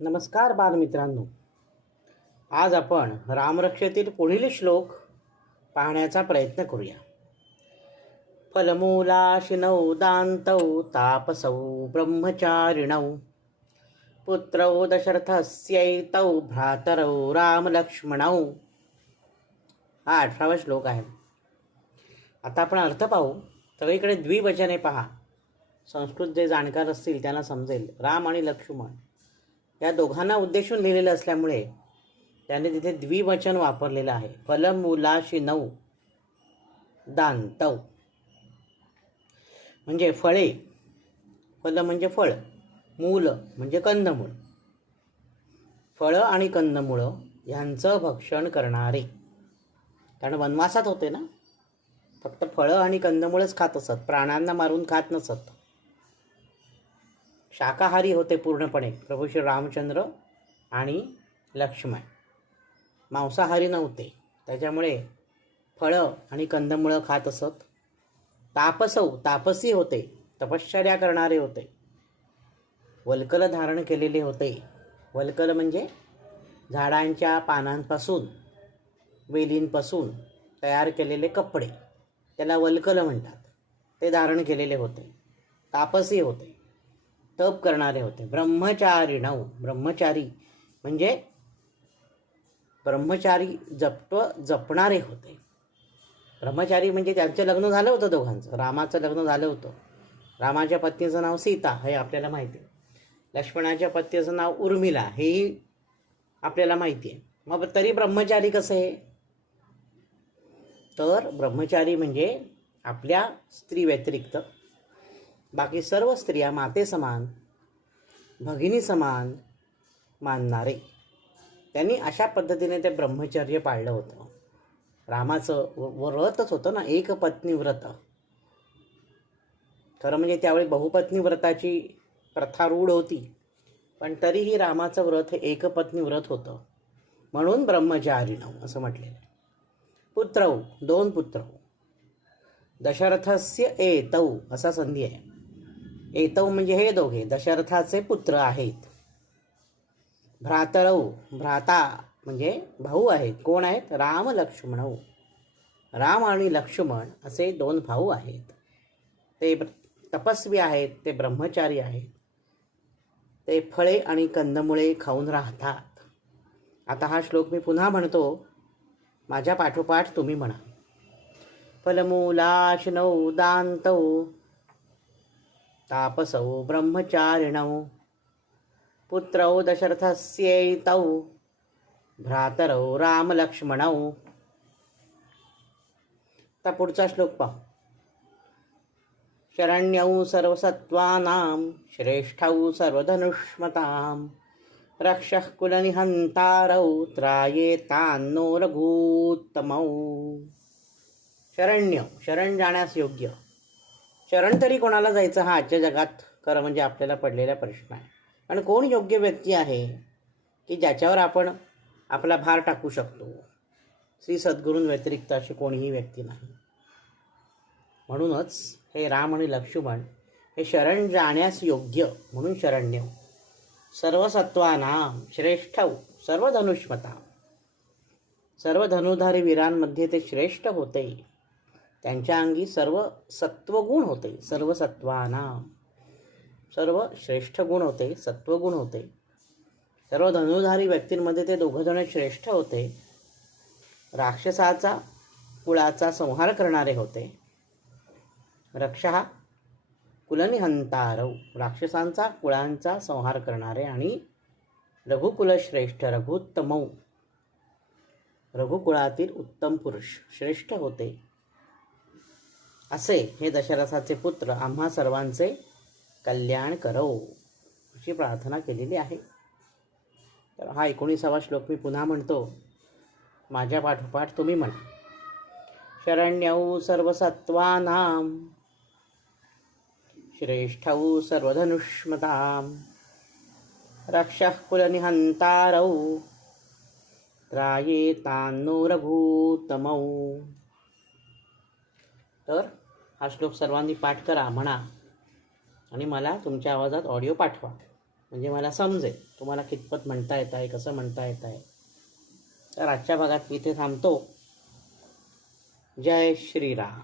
नमस्कार बालमित्रांनो. आज आपण रामरक्षेतील पुढील श्लोक पाहण्याचा प्रयत्न करूया. फलमूलाशिनौ दान्तौ तापसौ ब्रह्मचारिणौ पुत्रौ दशरथस्यैतौ भ्रातरौ रामलक्ष्मणौ. हा अठरावा श्लोक आहे. आता आपण अर्थ पाहू. सगळीकडे द्विवचने पहा. संस्कृत जे जाणकार असतील त्यांना समजेल. राम आणि लक्ष्मण. या दोघांना उद्देशून लिहिलेलं असल्यामुळे त्याने तिथे द्विवचन वापरलेलं आहे. फलमूलाशी नऊ दांतव म्हणजे फळे. फल म्हणजे फळ. मूल म्हणजे कंदमूळ. फळं आणि कंदमुळं यांचं भक्षण करणारे. कारण वनवासात होते ना. फक्त फळं आणि कंदमुळंच खात असत. प्राण्यांना मारून खात नसत. शाकाहारी होते पूर्णपणे. प्रभू श्री रामचंद्र आणि लक्ष्मण. मांसाहारी नव्हते. त्याच्यामुळे फळं आणि कंदमुळं खात असत. तापसव तापसी होते. तपश्चर्या करणारे होते. वल्कल धारण केलेले होते. वल्कल म्हणजे झाडांच्या पानांपासून वेलींपासून तयार केलेले कपडे. त्याला वल्कल म्हणतात. ते धारण केलेले होते. तापसी होते. तप करणारे होते. ब्रह्मचारी नऊ. ब्रह्मचारी म्हणजे ब्रह्मचारी जपत्व जपणारे होते. ब्रह्मचारी म्हणजे त्यांचं लग्न झालं होतं दोघांचं. रामाचं लग्न झालं होतं. रामाच्या पत्नीचं नाव सीता हे आपल्याला माहिती आहे. लक्ष्मणाच्या पत्नीचं नाव उर्मिला हेही आपल्याला माहिती आहे. मग तरी ब्रह्मचारी कसं आहे? तर ब्रह्मचारी म्हणजे आपल्या स्त्री व्यतिरिक्त बाकी सर्व स्त्रिया माते समान भगिनी समान मानणारे. त्यांनी अशा पद्धतीने ते ब्रह्मचर्य पाळलं होतं. रामाचं व- व्रतच होतं ना एक पत्नी व्रत. खरं म्हणजे त्यावेळी बहुपत्नी व्रताची प्रथा रूढ होती पण तरीही रामाचं व्रत हे एकपत्नी व्रत होतं. म्हणून ब्रह्मचारिणव असं म्हटलेलं पुत्रौ दोन पुत्र. दशरथस्य एतौ असा संधी आहे. एतौ म्हणजे हे दोघे दशरथाचे पुत्र आहेत. भ्रातरौ भ्राता म्हणजे भाऊ आहेत. कोण आहेत? राम लक्ष्मणौ. राम आणि लक्ष्मण असे दोन भाऊ आहेत. ते ब्र- तपस्वी आहेत ते ब्रह्मचारी आहेत. ते फळे आणि कंदमुळे खाऊन राहतात. आता हा श्लोक मी पुन्हा म्हणतो. माझ्या पाठोपाठ तुम्ही म्हणा. फलमूलाशनौ दांतौ तापसौ ब्रह्मचारिणौ। पुत्रौ दशरथस्यैतौ भ्रातरौ रामलक्ष्मणौ। आता पुढचा श्लोक पाहू। शरण्यौ सर्वसत्त्वानां श्रेष्ठौ सर्वधनुष्मतां। रक्षः कुलनिहन्तारौ त्रायेतान्नो रघूत्तमौ। शरण्य शरण जाण्यास योग्य। शरण तरी कोणाला जायचं? हा आजच्या जगात खरं म्हणजे आपल्याला पडलेला प्रश्न आहे. आणि कोण योग्य व्यक्ती आहे की ज्याच्यावर आपण आपला भार टाकू शकतो? श्री सद्गुरूं व्यतिरिक्त अशी कोणीही व्यक्ती नाही. म्हणूनच हे राम आणि लक्ष्मण हे शरण जाण्यास योग्य म्हणून शरण्य सर्व सत्वानां श्रेष्ठ सर्व धनुष्मता सर्व धनुधारी वीरांमध्ये ते श्रेष्ठ होते. त्यांच्या अंगी सर्व सत्वगुण होते सर्व सत्वाना सर्व श्रेष्ठ गुण होते सत्वगुण होते. सर्व धनुधारी व्यक्तींमध्ये ते दोघंजण श्रेष्ठ होते. राक्षसाचा कुळाचा संहार करणारे होते. रक्षा कुलनिहंतारव राक्षसांचा कुळांचा संहार करणारे आणि रघुकुलश्रेष्ठ रघुत्तमौ. रघुकुळातील उत्तम पुरुष श्रेष्ठ होते. असे हे दशरथाचे पुत्र आम्हा सर्वांचे कल्याण करो अशी प्रार्थना केलेली आहे. तर हा एकोणीसावा श्लोक मी पुन्हा म्हणतो. माझ्या पाठोपाठ तुम्ही म्हणा. शरण्यौ सर्वसत्त्वानां श्रेष्ठौ सर्वधनुष्मतां रक्षः कुलनिहन्तारौ त्रायेतान्नो रघूतमौ तर हा श्लोक सर्वांनी पाठ करा म्हणा. आणि मला तुमच्या आवाजात ऑडिओ पाठवा. म्हणजे मला समजेल तुम्हाला कितपत म्हणता येत आहे कसं म्हणता येत आहे तर आजच्या भागात मी इथे थांबतो. जय श्रीराम.